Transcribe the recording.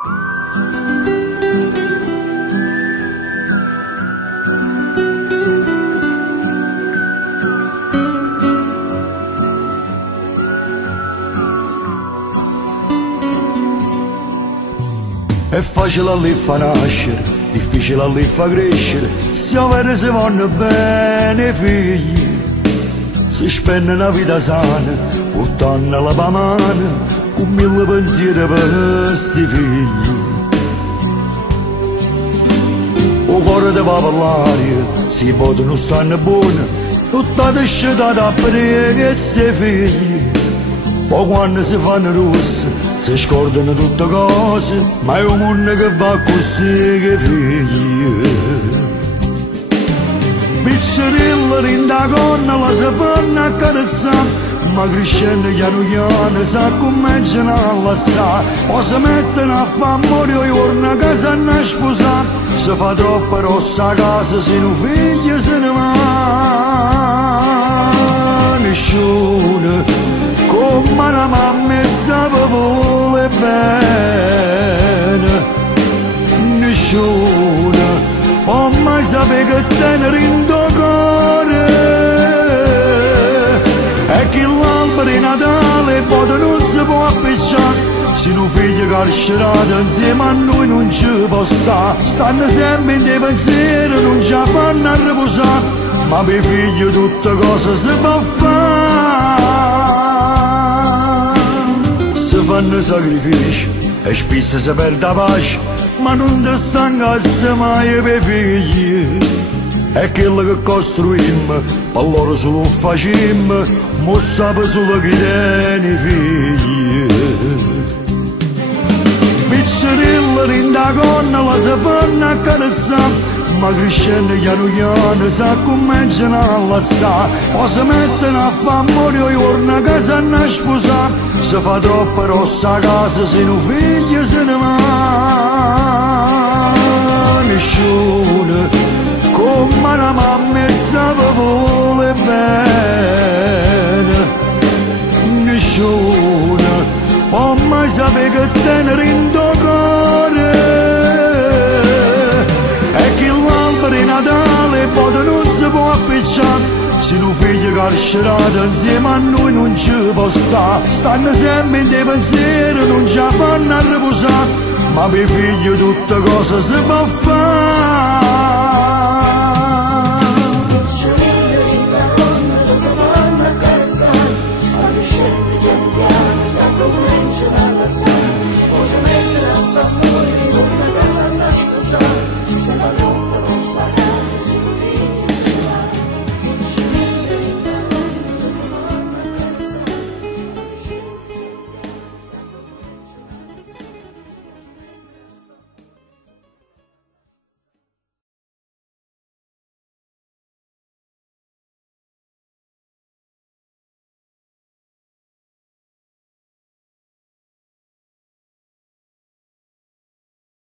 È facile lì fa nascere, difficile lì fa crescere, se avere si vanno bene i figli, si spende una vita sana, portando la mano, con mille pensieri per questi figli. O cuore ti va per l'aria, si vota non stanno buoni, tutta descita da preghe e sei figli. Poi quando si fanno rosse, si scordano tutte cose, ma è un mondo che va così che figli. Piccerilla rinda gonna la si fanno accarezzare, ma crescendo piano piano si cominciano a lasciare. O si mettono a fare morire i giorni che si hanno a sposare, si fa troppo rossa a casa se non figli se ne va. Nessuno come la mamma sa vuole bene, nessuno può mai sapere che tenere in tuo cuore. E che l'albero di Natale poi non si può appicciare, se un figlio carcerato insieme a noi non ci può stare. Stanno sempre in dei pensieri, non ci fanno a riposare, ma per i figli tutte cose si può fare. Si fanno sacrifici e spesso si perde la pace, ma non ti stancasse mai per i figli. E quello che costruimmo, per loro solo facemmo, mo sape solo chi tiene i figli. Piccerilla rinda gonna la si fanno accarezzare, ma crescendo piano piano si cominciano a lasciare. O si mettono a fare morire i giorni che si hanno a sposare, si fa troppo rossa a casa se un figlio se ne va. Nessuno come la mamma sa vuole bene, nessuno può mai sapere che tenere in tuo cuore. E che l'albero di Natale poi non si può appicciare, se un figlio carcerato insieme a noi non ci può stare. Stanno sempre in dei pensieri, non ci fanno a riposare, ma per i figli tutte cose si può fare.